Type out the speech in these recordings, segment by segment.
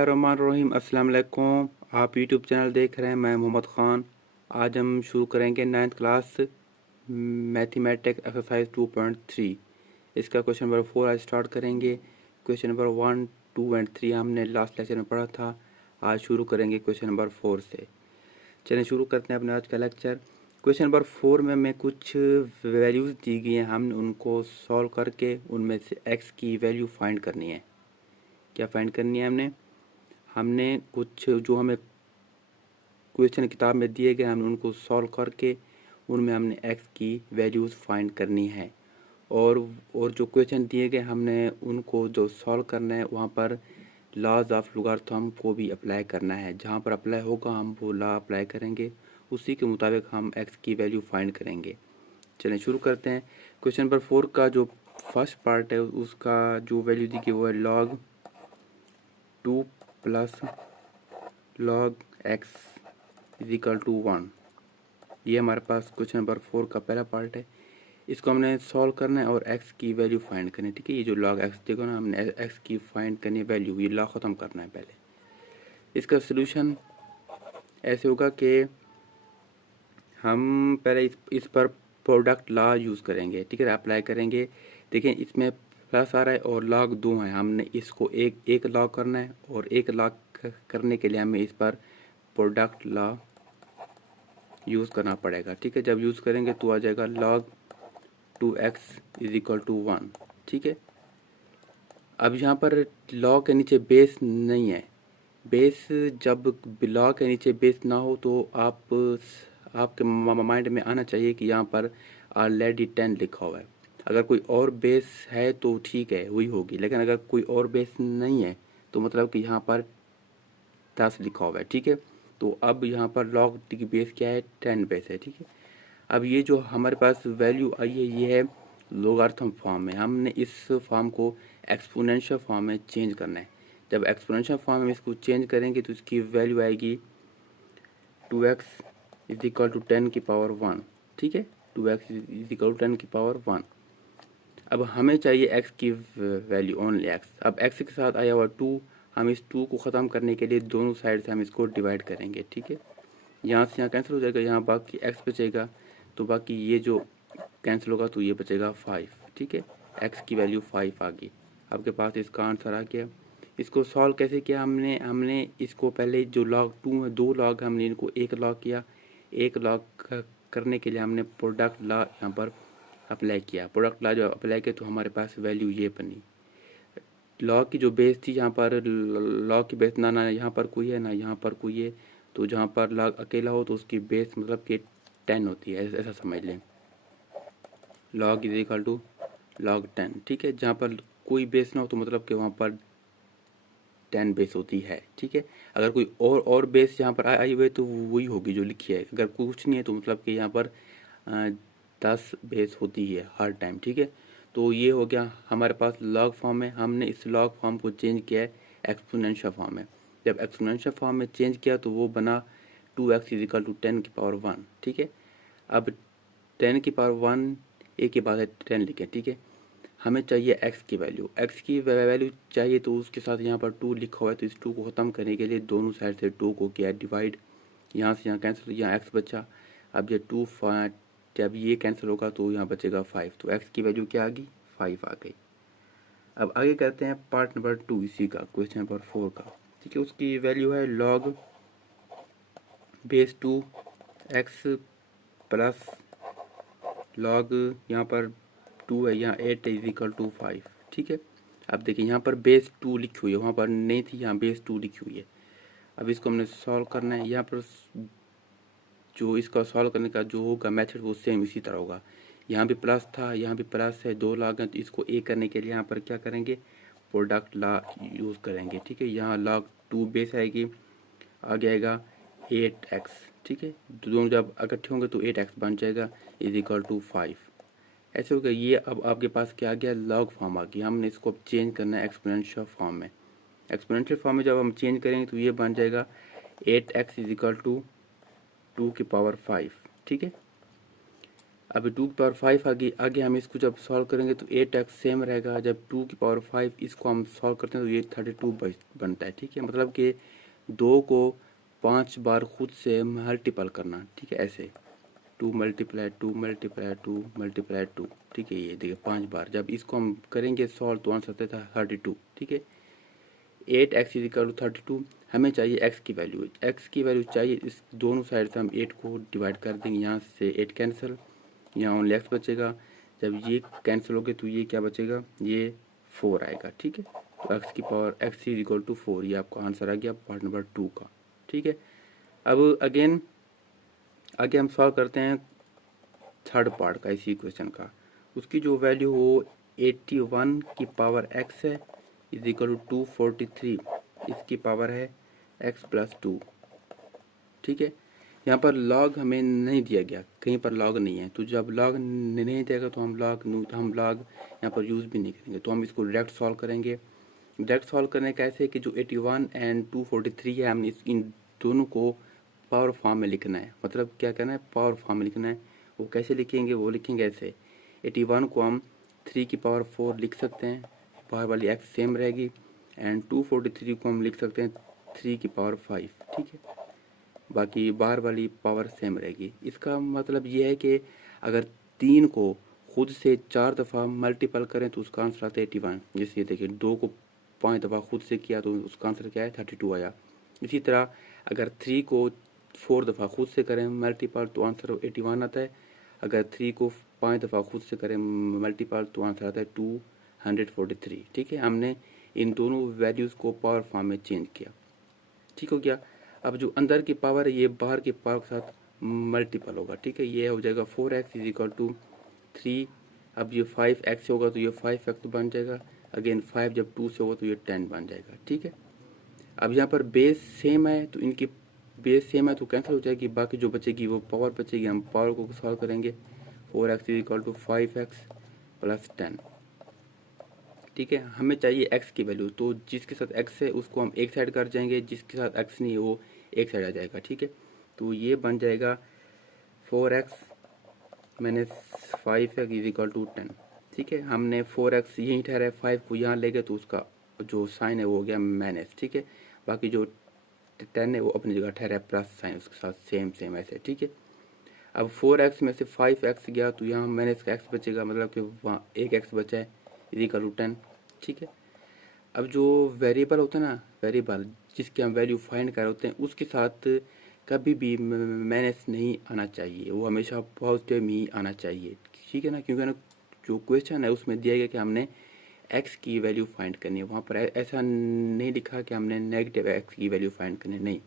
बिस्मिल्लाहिर्रहमानिर्रहीम। अस्सलाम वालेकुम। आप यूट्यूब चैनल देख रहे हैं, मैं मोहम्मद ख़ान। आज हम शुरू करेंगे 9th क्लास मैथमेटिक्स एक्सरसाइज 2.3। इसका क्वेश्चन नंबर 4 आज स्टार्ट करेंगे। क्वेश्चन नंबर 1, 2 एंड 3 हमने लास्ट लेक्चर में पढ़ा था। आज शुरू करेंगे क्वेश्चन नंबर 4 से। चलिए शुरू करते हैं अपने आज का लेक्चर। क्वेश्चन नंबर 4 में हमें कुछ वैल्यूज़ दी गई हैं, हमने उनको सॉल्व करके उनमें से एक्स की वैल्यू फाइंड करनी है। क्या फाइंड करनी है? हमने कुछ जो हमें क्वेश्चन किताब में दिए गए हमने उनको सॉल्व करके उनमें हमने एक्स की वैल्यूज़ फाइंड करनी है। और जो क्वेश्चन दिए गए हमने उनको जो सॉल्व करना है वहाँ पर लॉज ऑफ लॉगरिथम को भी अप्लाई करना है। जहाँ पर अप्लाई होगा हम वो लॉ अप्लाई करेंगे, उसी के मुताबिक हम एक्स की वैल्यू फाइंड करेंगे। चलें शुरू करते हैं। क्वेश्चन नंबर 4 का जो फर्स्ट पार्ट है उसका जो वैल्यू दी गई वो है log 2 plus log x is equal to 1। ये हमारे पास क्वेश्चन नंबर 4 का पहला पार्ट है। इसको हमने सॉल्व करना है और x की वैल्यू फाइंड करनी है। ठीक है, ये जो log x देखो ना, हमने x की फाइंड करनी है वैल्यू, ये लॉ ख़त्म करना है पहले। इसका सोल्यूशन ऐसे होगा कि हम पहले इस पर प्रोडक्ट लॉ यूज़ करेंगे। ठीक है, अप्लाई करेंगे। देखिए इसमें प्लस आ रहा है और log 2 है, हमने इसको एक लॉग करना है और एक लॉग करने के लिए हमें इस पर प्रोडक्ट लॉ यूज़ करना पड़ेगा। ठीक है, जब यूज़ करेंगे तो आ जाएगा log 2x is equal to 1। ठीक है, अब यहाँ पर लॉ के नीचे बेस नहीं है। बेस जब लॉ के नीचे बेस ना हो तो आपके माइंड में आना चाहिए कि यहाँ पर ऑलरेडी 10 लिखा हुआ है। अगर कोई और बेस है तो ठीक है, वही होगी, लेकिन अगर कोई और बेस नहीं है तो मतलब कि यहाँ पर 10 लिखा हुआ है। ठीक है, तो अब यहाँ पर log की बेस क्या है? 10 बेस है। ठीक है, अब ये जो हमारे पास वैल्यू आई है ये है लोगारिथम फॉर्म में। हमने इस फॉर्म को एक्सपोनेंशियल फॉर्म में चेंज करना है। जब एक्सपोनेंशियल फॉर्म में इसको चेंज करेंगे तो इसकी वैल्यू आएगी 2x इज इक्वल टू 10 की पावर 1। ठीक है, 2x इज इक्वल टू 10 की पावर 1। अब हमें चाहिए x की वैल्यू, ओनली x। अब x के साथ आया हुआ 2, हम इस 2 को ख़त्म करने के लिए दोनों साइड से हम इसको डिवाइड करेंगे। ठीक है, यहाँ से यहाँ कैंसिल हो जाएगा, यहाँ बाकी x बचेगा, तो बाकी ये जो कैंसिल होगा तो ये बचेगा 5। ठीक है, x की वैल्यू 5 आ गई। आपके पास इसका आंसर आ गया। इसको सॉल्व कैसे किया? हमने इसको पहले जो log 2 है, 2 log हमने इनको एक log किया। एक log करने के लिए हमने प्रोडक्ट लॉ यहाँ पर अप्लाई किया। प्रोडक्ट लॉ जो अप्लाई किया तो हमारे पास वैल्यू ये बनी। लॉ की जो बेस थी, यहाँ पर लॉ की बेस ना यहाँ पर कोई है ना यहाँ पर कोई है, तो जहाँ पर लॉग अकेला हो तो उसकी बेस मतलब कि 10 होती है, ऐसा समझ लें। Log is equal to log 10। ठीक है, जहाँ पर कोई बेस ना हो तो मतलब कि वहाँ पर 10 बेस होती है। ठीक है, अगर कोई और बेस यहाँ पर आई हुई है तो वही होगी जो लिखी है। अगर कुछ नहीं है तो मतलब कि यहाँ पर 10 बेस होती है हर टाइम। ठीक है, तो ये हो गया हमारे पास लॉग फॉर्म में। हमने इस लॉग फॉर्म को चेंज किया है एक्सपोनेंशियल फॉर्म में। जब एक्सपोनेंशियल फॉर्म में चेंज किया तो वो बना 2x इज इक्वल टू 10 की पावर 1। ठीक है, अब 10 की पावर 1 एक के बाद 10 लिखें। ठीक है, हमें चाहिए x की वैल्यू। x की वैल्यू चाहिए तो उसके साथ यहाँ पर 2 लिखा हुआ है, तो इस 2 को ख़त्म करने के लिए दोनों साइड से 2 को किया डिवाइड। यहाँ से यहाँ कैंसिल, यहाँ x बचा। अब ये 2 जब ये कैंसिल होगा तो यहाँ बचेगा 5, तो x की वैल्यू क्या आ गई? 5 आ गई। अब आगे करते हैं पार्ट नंबर 2 इसी का, क्वेश्चन नंबर 4 का। ठीक है, उसकी वैल्यू है log base 2 x plus log यहाँ पर 2 है, यहाँ 8 इज इक्वल टू 5। ठीक है, अब देखिए यहाँ पर बेस 2 लिखी हुई है, वहाँ पर नहीं थी, यहाँ बेस 2 लिखी हुई है। अब इसको हमने सॉल्व करना है। यहाँ पर जो इसका सॉल्व करने का जो होगा मेथड वो सेम इसी तरह होगा। यहाँ भी प्लस था, यहाँ भी प्लस है, 2 log हैं, तो इसको एक करने के लिए यहाँ पर क्या करेंगे? प्रोडक्ट लॉ यूज़ करेंगे। ठीक है, यहाँ log 2 बेस आएगी, आगे आएगा 8x। ठीक है, दोनों जब इकट्ठे होंगे तो 8x बन जाएगा इज इक्वल टू 5। ऐसे हो गया। ये अब आपके पास क्या आ गया? लॉग फॉर्म आ गई। हमने इसको अब चेंज करना है एक्सपोनेंशियल फॉर्म में। एक्सपोनेंशियल फॉर्म में जब हम चेंज करेंगे तो ये बन जाएगा 8x इज इक्वल टू 2 की पावर 5। ठीक है, अब 2 की पावर 5 आगे आगे हम इसको जब सॉल्व करेंगे तो 8x सेम रहेगा। जब 2 की पावर 5 इसको हम सॉल्व करते हैं तो ये 32 बनता है। ठीक है, मतलब कि 2 को 5 बार खुद से मल्टीपल करना। ठीक है, ऐसे 2 × 2 × 2 × 2 ठीक है, ये देखिए 5 बार जब इसको हम करेंगे सॉल्व तो आंसर आता है 32। ठीक है, 8x = 32। हमें चाहिए x की वैल्यू, x की वैल्यू चाहिए। इस दोनों साइड से हम 8 को डिवाइड कर देंगे, यहाँ से 8 कैंसिल, यहाँ ओनली x बचेगा। जब ये कैंसिल हो गए तो ये क्या बचेगा, ये 4 आएगा। ठीक है, तो x की पावर x = 4, ये आपका आंसर आ गया पार्ट नंबर 2 का। ठीक है, अब अगेन आगे हम सॉल्व करते हैं थर्ड पार्ट का इसी क्वेश्चन का। उसकी जो वैल्यू हो 81 की पावर x है = 243, इसकी पावर है x + 2। ठीक है, यहाँ पर लॉग हमें नहीं दिया गया, कहीं पर लॉग नहीं है, तो जब लॉग नहीं देगा तो हम लॉग यहाँ पर यूज़ भी नहीं करेंगे। तो हम इसको डायरेक्ट सॉल्व करेंगे। डायरेक्ट सॉल्व करने का ऐसे है कि जो 81 एंड 243 है, हमने इन दोनों को पावर फॉर्म में लिखना है। मतलब क्या करना है, पावर फॉर्म में लिखना है। वो कैसे लिखेंगे, वो लिखेंगे ऐसे, 81 को हम 3 की पावर 4 लिख सकते हैं, बाहर वाली x सेम रहेगी, एंड 243 को हम लिख सकते हैं 3 की पावर 5। ठीक है, बाकी बाहर वाली पावर सेम रहेगी। इसका मतलब ये है कि अगर 3 को खुद से 4 दफ़ा मल्टीपल करें तो उसका आंसर आता है 81। जैसे देखिए 2 को 5 दफ़ा खुद से किया तो उसका आंसर क्या है, 32 आया। इसी तरह अगर 3 को 4 दफ़ा खुद से करें मल्टीपल तो आंसर 81 आता है। अगर 3 को 5 दफ़ा खुद से करें मल्टीपल तो आंसर आता है 243। ठीक है, हमने इन दोनों वैल्यूज़ को पावर फॉर्म में चेंज किया। ठीक हो गया। अब जो अंदर की पावर है ये बाहर की पावर के साथ मल्टीपल होगा। ठीक है, ये हो जाएगा 4x = 3। अब ये 5x से होगा तो ये 5x बन जाएगा। अगेन 5 जब 2 से होगा तो ये 10 बन जाएगा। ठीक है, अब यहाँ पर बेस सेम है तो इनकी बेस सेम है तो कैंसिल हो जाएगी, बाकी जो बचेगी वो पावर बचेगी। हम पावर को सॉल्व करेंगे, 4x = 5x + 10। ठीक है, हमें चाहिए x की वैल्यू, तो जिसके साथ x है उसको हम एक साइड कर जाएंगे, जिसके साथ x नहीं है वो एक साइड आ जाएगा। ठीक है, तो ये बन जाएगा 4x - 5x = 10। ठीक है, हमने 4x यहीं ठहरा है, 5 को यहाँ ले गए तो उसका जो साइन है वो हो गया माइनस। ठीक है, बाकी जो 10 है वो अपनी जगह ठहरा है प्लस साइन उसके साथ सेम ऐसे। ठीक है, अब 4x में से 5x गया तो यहाँ माइनस का x बचेगा, मतलब कि वहाँ एक x बचा है = 10। ठीक है, अब जो वेरिएबल होता है ना, वेरिएबल जिसके हम वैल्यू फाइंड कर होते हैं उसके साथ कभी भी माइनस नहीं आना चाहिए, वो हमेशा पॉजिटिव में ही आना चाहिए। ठीक है ना, क्योंकि ना जो क्वेश्चन है उसमें दिया गया कि हमने x की वैल्यू फाइंड करनी है, वहाँ पर ऐसा नहीं लिखा कि हमने नेगेटिव x की वैल्यू फाइंड करनी है, नहीं,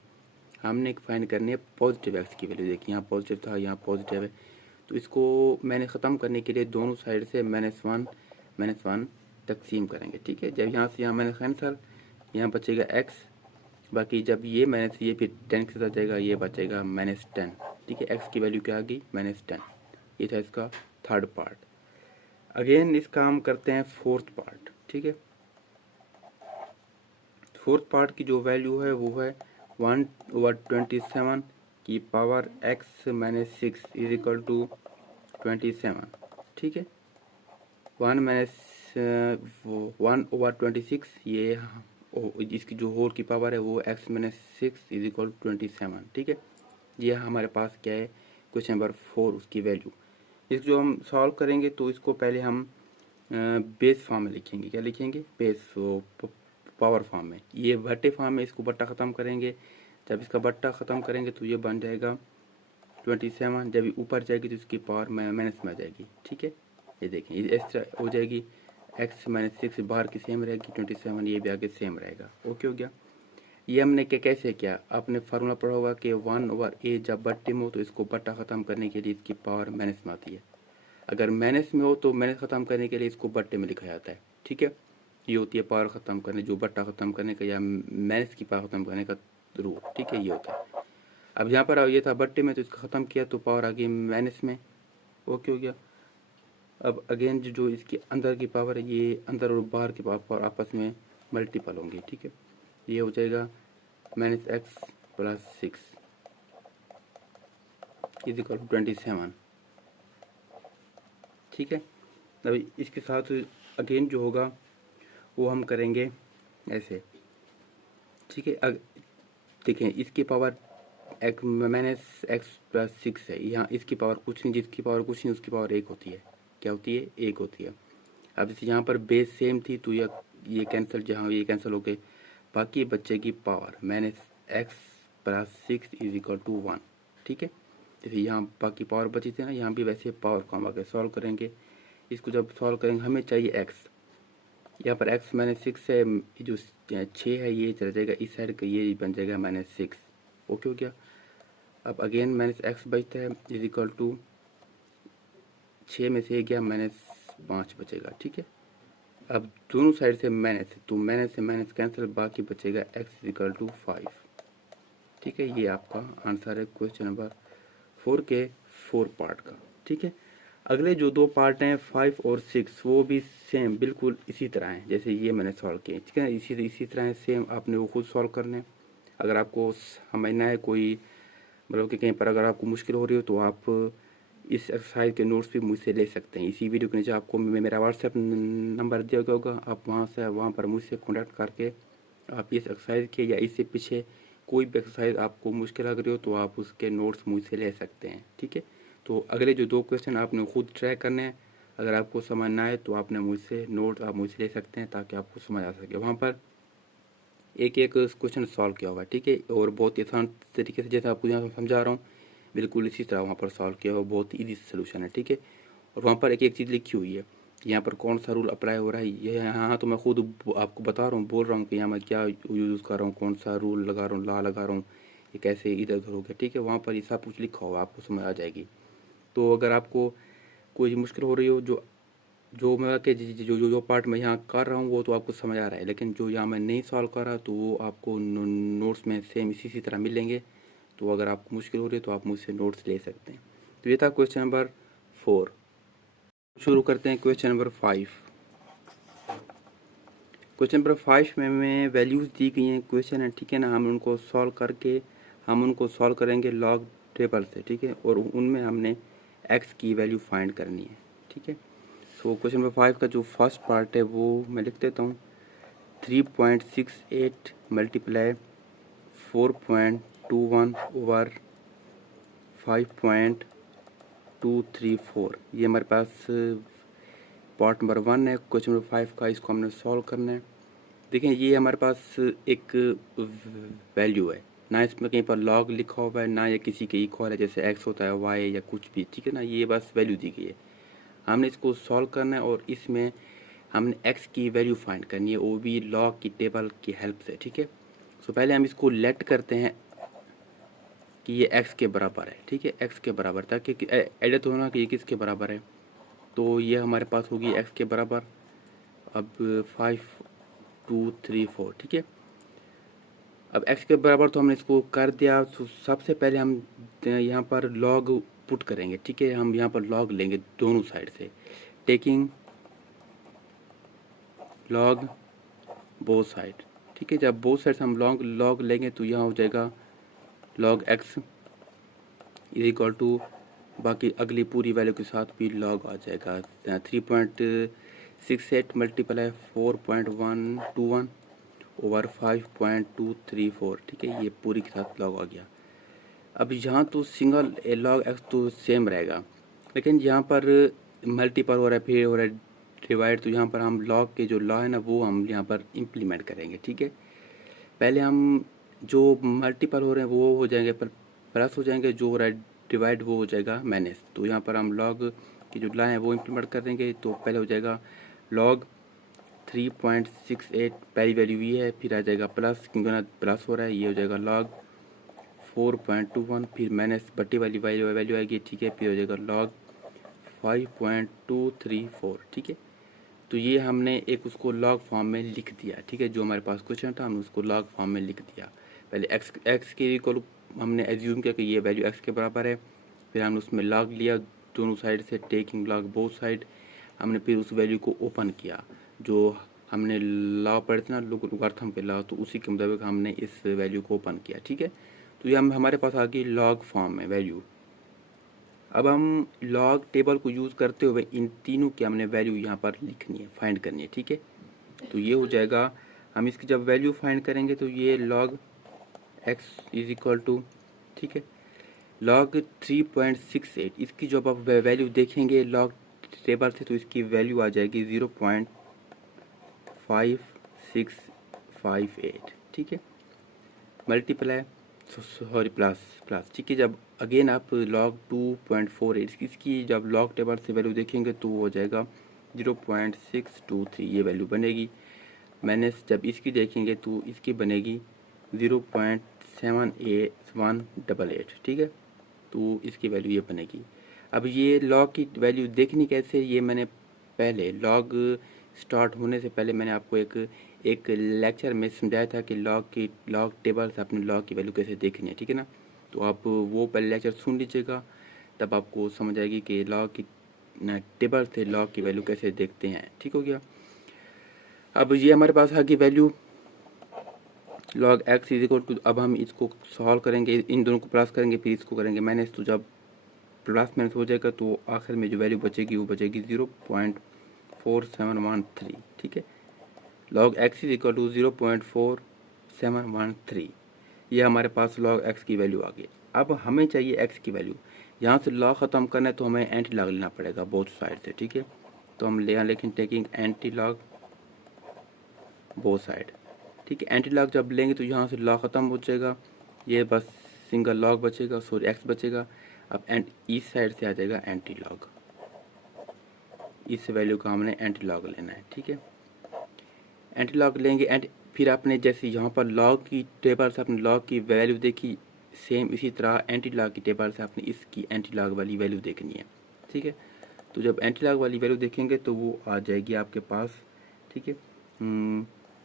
हमने फाइंड करनी है पॉजिटिव x की वैल्यू। देखिए यहाँ पॉजिटिव था, यहाँ पॉजिटिव है, तो इसको मैंने ख़त्म करने के लिए दोनों साइड से -1 तकसीम करेंगे। ठीक है, जब यहाँ से यहाँ माइनस कैंसल, यहाँ बचेगा x, बाकी जब ये माइनस ये फिर 10 के साथ जाएगा, ये बचेगा -10। ठीक है, x की वैल्यू क्या आ गई, -10। ये था इसका थर्ड पार्ट। अगेन इसका हम करते हैं फोर्थ पार्ट। ठीक है, फोर्थ पार्ट की जो वैल्यू है वो है 1/27 की पावर x - 6 = 27। ठीक है, 1/26 ये इसकी जो होल की पावर है वो x - 6 = 27। ठीक है, ये हमारे पास क्या है, क्वेश्चन नंबर 4 उसकी वैल्यू। इसको जो हम सॉल्व करेंगे तो इसको पहले हम बेस फॉर्म में लिखेंगे। क्या लिखेंगे, बेस पावर फॉर्म में। ये बट्टे फॉर्म में इसको बट्टा ख़त्म करेंगे, जब इसका बट्टा ख़त्म करेंगे तो ये बन जाएगा 27। जब ये ऊपर जाएगी तो इसकी पावर माइनस में आ जाएगी। ठीक है, ये देखें ये इस तरह हो जाएगी, x - 6 बाहर की सेम रहेगी 27, ये भी आगे सेम रहेगा। ओके हो गया। ये हमने कैसे किया, आपने फार्मूला पढ़ा होगा कि 1/a जब बट्टे में हो तो इसको बट्टा ख़त्म करने के लिए इसकी पावर माइनस में आती है। अगर माइनस में हो तो माइनस ख़त्म करने के लिए इसको बट्टे में लिखा जाता है। ठीक है, ये होती है पावर ख़त्म करने, जो बट्टा ख़त्म करने का या माइनस की पावर ख़त्म करने का रूल। ठीक है, ये होता है। अब यहाँ पर ये था बट्टे में तो इसका ख़त्म किया तो पावर आ गई माइनस में। ओके हो गया। अब अगेन जो इसके अंदर की पावर है, ये अंदर और बाहर की पावर आपस में मल्टीपल होंगी। ठीक है, ये हो जाएगा -x + 6 = 27। ठीक है। अभी इसके साथ अगेन जो होगा वो हम करेंगे ऐसे, ठीक है। देखें इसकी पावर एक माइनस एक्स प्लस सिक्स है, यहाँ इसकी पावर कुछ नहीं, जिसकी पावर कुछ नहीं उसकी पावर एक होती है। क्या होती है? एक होती है। अब जैसे यहाँ पर बेस सेम थी तो ये कैंसिल, जहाँ ये कैंसिल हो गए, बाकी बचेगी power minus x plus six is equal to one, ठीक है। जैसे यहाँ बाकी पावर बची थी ना, यहाँ भी वैसे पावर को हम आगे सॉल्व करेंगे। इसको जब सॉल्व करेंगे हमें चाहिए एक्स, यहाँ पर एक्स माइनस सिक्स है, जो छः है ये चला जाएगा इस साइड का, ये बन जाएगा माइनस सिक्स। ओके हो गया। अब अगेन माइनस एक्स बचता है इज इक्वल टू, छः में से गया माइनस पाँच बचेगा, ठीक है। अब दोनों साइड से माइनस है तो माइनस से माइनस कैंसिल, बाकी बचेगा एक्स इक्वल टू फाइव, ठीक है। ये आपका आंसर है क्वेश्चन नंबर 4 के 4 पार्ट का, ठीक है। अगले जो 2 पार्ट हैं 5 और 6 वो भी सेम बिल्कुल इसी तरह हैं जैसे ये मैंने सॉल्व किए, ठीक है। इसी तरह है सेम, आपने वो खुद सॉल्व करने हैं। अगर आपको समझना है कोई, मतलब कि कहीं पर अगर आपको मुश्किल हो रही हो तो आप इस एक्सरसाइज के नोट्स भी मुझसे ले सकते हैं। इसी वीडियो के नीचे आपको मेरा व्हाट्सएप नंबर दिया गया होगा, आप वहाँ पर मुझसे कॉन्टैक्ट करके आप इस एक्सरसाइज के या इससे पीछे कोई भी एक्सरसाइज आपको मुश्किल लग रही हो तो आप उसके नोट्स मुझसे ले सकते हैं, ठीक है। तो अगले जो 2 क्वेश्चन आपने खुद ट्राई करने हैं, अगर आपको समझ ना आए तो आपने मुझसे नोट्स आप मुझसे ले सकते हैं ताकि आपको समझ आ सके। वहाँ पर एक एक क्वेश्चन सॉल्व किया हुआ है, ठीक है। और बहुत ही आसान तरीके से जैसे आपको यहाँ समझा रहा हूँ बिल्कुल इसी तरह वहाँ पर सॉल्व किया हुआ, बहुत ही ईजी सोल्यूशन है, ठीक है। और वहाँ पर एक एक चीज़ लिखी हुई है, यहाँ पर कौन सा रूल अप्लाई हो रहा है ये यहाँ तो मैं खुद आपको बता रहा हूँ, बोल रहा हूँ कि यहाँ मैं क्या यूज़ कर रहा हूँ, कौन सा रूल लगा रहा हूँ, लॉ लगा रहा हूँ, ये कैसे इधर उधर हो गया, ठीक है। वहाँ पर ये सब कुछ लिखा हुआ आपको समझ आ जाएगी। तो अगर आपको कोई मुश्किल हो रही हो, जो जो मैं के जो पार्ट मैं यहाँ कर रहा हूँ वो तो आपको समझ आ रहा है, लेकिन जो यहाँ मैं नहीं सॉल्व कर रहा तो वो आपको नोट्स में सेम इसी तरह मिलेंगे। तो अगर आपको मुश्किल हो रही है तो आप मुझसे नोट्स ले सकते हैं। तो ये था क्वेश्चन नंबर 4। शुरू करते हैं क्वेश्चन नंबर 5। क्वेश्चन नंबर 5 में वैल्यूज़ दी गई हैं, क्वेश्चन है, ठीक है ना। हम उनको सॉल्व करेंगे लॉग टेबल से, ठीक है। और उनमें हमने एक्स की वैल्यू फाइंड करनी है, ठीक है। सो क्वेश्चन नंबर 5 का जो फर्स्ट पार्ट है वो मैं लिख देता हूँ, 3.68 मल्टीप्लाई 4.21 ओवर 5.234, ये हमारे पास पार्ट नंबर 1 है क्वेश्चन नंबर 5 का। इसको हमने सॉल्व करना है। देखें ये हमारे पास एक वैल्यू है ना, इसमें कहीं पर लॉग लिखा हुआ है ना, या किसी के इक्वल है जैसे एक्स होता है वाई या कुछ भी, ठीक है ना। ये बस वैल्यू दी गई है, हमने इसको सॉल्व करना है और इसमें हमने एक्स की वैल्यू फाइंड करनी है, वो भी लॉग की टेबल की हेल्प से, ठीक है। सो पहले हम इसको लेट करते हैं कि ये एक्स के बराबर है, ठीक है, एक्स के बराबर, ताकि एडिट होना कि ये किसके बराबर है। तो ये हमारे पास होगी एक्स के बराबर। अब 5.234, ठीक है। अब एक्स के बराबर तो हमने इसको कर दिया। तो सबसे पहले हम यहाँ पर लॉग पुट करेंगे, ठीक है। हम यहाँ पर लॉग लेंगे दोनों साइड से, टेकिंग लॉग बोथ साइड, ठीक है। जब बोथ साइड हम लॉग लेंगे तो यहाँ हो जाएगा log x is equal to, बाकी अगली पूरी वैल्यू के साथ भी लॉग आ जाएगा 3.68 मल्टीप्लाई 4.121 ओवर 5.234, ठीक है। ये पूरी के साथ लॉग आ गया। अब यहाँ तो सिंगल लॉग एक्स तो सेम रहेगा, लेकिन यहाँ पर मल्टीपल हो रहा है, फिर हो रहा है डिवाइड, तो यहाँ पर हम लॉग के जो लॉ है ना वो हम यहाँ पर इम्प्लीमेंट करेंगे, ठीक है। पहले हम जो मल्टीपल हो रहे हैं वो हो जाएंगे पर प्लस हो जाएंगे, जो हो रहा है डिवाइड वो हो जाएगा माइनस। तो यहाँ पर हम लॉग की जो लॉ है वो इम्प्लीमेंट कर देंगे। तो पहले हो जाएगा लॉग 3.68 पहली वैल्यू ये है, फिर आ जाएगा प्लस क्योंकि ना प्लस हो रहा है, ये हो जाएगा लॉग 4.21, फिर माइनस बट्टी वाली वैल्यू आएगी, ठीक है। फिर हो जाएगा लॉग 5.234, ठीक है। तो ये हमने एक उसको लॉग फॉर्म में लिख दिया, ठीक है। जो हमारे पास क्वेश्चन था हमने उसको लॉग फॉर्म में लिख दिया। पहले एक्स के इक्वल हमने एज्यूम किया कि ये वैल्यू एक्स के बराबर है, फिर हमने उसमें लॉग लिया दोनों साइड से, टेकिंग लॉग बोथ साइड। हमने फिर उस वैल्यू को ओपन किया, जो हमने लॉ पढ़े थे ना लोगारिथम के लॉ, तो उसी के मुताबिक हमने इस वैल्यू को ओपन किया, ठीक है। तो ये हमारे पास आ गई लॉग फॉर्म में वैल्यू। अब हम लॉग टेबल को यूज़ करते हुए इन तीनों की हमने वैल्यू यहाँ पर लिखनी है, फाइंड करनी है, ठीक है। तो ये हो जाएगा, हम इसकी जब वैल्यू फाइंड करेंगे तो ये log x is equal to, ठीक है, log 3.68, इसकी जब आप वैल्यू देखेंगे लॉग टेबल से तो इसकी वैल्यू आ जाएगी 0.5658, ठीक है, मल्टीप्लाई सॉरी प्लस प्लस, ठीक है। जब अगेन आप log 2.48 इसकी जब लॉग टेबल से वैल्यू देखेंगे तो वो हो जाएगा 0.623, ये वैल्यू बनेगी। मैंने जब इसकी देखेंगे तो इसकी बनेगी 0.78188, ठीक है, तो इसकी वैल्यू ये बनेगी। अब ये लॉग की वैल्यू देखनी कैसे, ये मैंने पहले लॉग स्टार्ट होने से पहले मैंने आपको एक लेक्चर में समझाया था कि लॉग टेबल से अपने लॉग की वैल्यू कैसे देखनी है, ठीक है ना। तो आप वो पहले लेक्चर सुन लीजिएगा, तब आपको समझ आएगी कि लॉग की टेबल से लॉग की वैल्यू कैसे देखते हैं, ठीक हो गया। अब ये हमारे पास आ गई value log x is equal to, अब हम इसको सॉल्व करेंगे, इन दोनों को प्लस करेंगे फिर इसको करेंगे माइनस, तो जब प्लस माइनस हो जाएगा तो आखिर में जो वैल्यू बचेगी वो बचेगी 0.4713, ठीक है। log x is equal to 0.4713, ये हमारे पास log x की वैल्यू आ गई। अब हमें चाहिए x की वैल्यू, यहाँ से log ख़त्म करना है तो हमें एंटी लॉग लेना पड़ेगा बोथ साइड से, ठीक है। तो हम ले लेकिन taking anti log both side, ठीक है। एंटी लॉग जब लेंगे तो यहाँ से लॉग ख़त्म हो जाएगा, ये बस सिंगल लॉग बचेगा, सॉरी एक्स बचेगा। अब इस साइड से आ जाएगा एंटी लॉग, इस वैल्यू का हमने एंटी लॉग लेना है, ठीक है। एंटी लॉग लेंगे एंड फिर आपने जैसे यहाँ पर लॉग की टेबल से अपने लॉग की वैल्यू देखी, सेम इसी तरह एंटी लॉग की टेबल से आपने इसकी एंटी लॉग वाली वैल्यू देखनी है, ठीक है। तो जब एंटी लॉग वाली वैल्यू देखेंगे तो वो आ जाएगी आपके पास, ठीक है,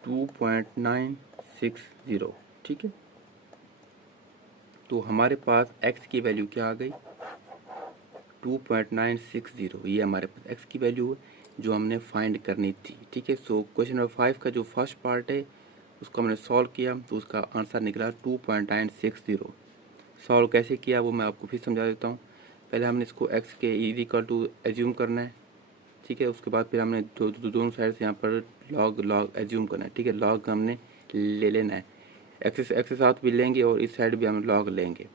2.960, ठीक है। तो हमारे पास x की वैल्यू क्या आ गई, 2.960, ये हमारे पास x की वैल्यू है जो हमने फाइंड करनी थी, ठीक है। सो क्वेश्चन नंबर 5 का जो फर्स्ट पार्ट है उसको हमने सॉल्व किया तो उसका आंसर निकला 2.960। सॉल्व कैसे किया वो मैं आपको फिर समझा देता हूँ। पहले हमने इसको x के इज इक्वल टू एज्यूम करना है, ठीक है। उसके बाद फिर हमने दोनों साइड से यहाँ पर लॉग एज्यूम करना है, ठीक है। लॉग हमने ले लेना है, एक्स साथ भी लेंगे और इस साइड भी हम लॉग लेंगे।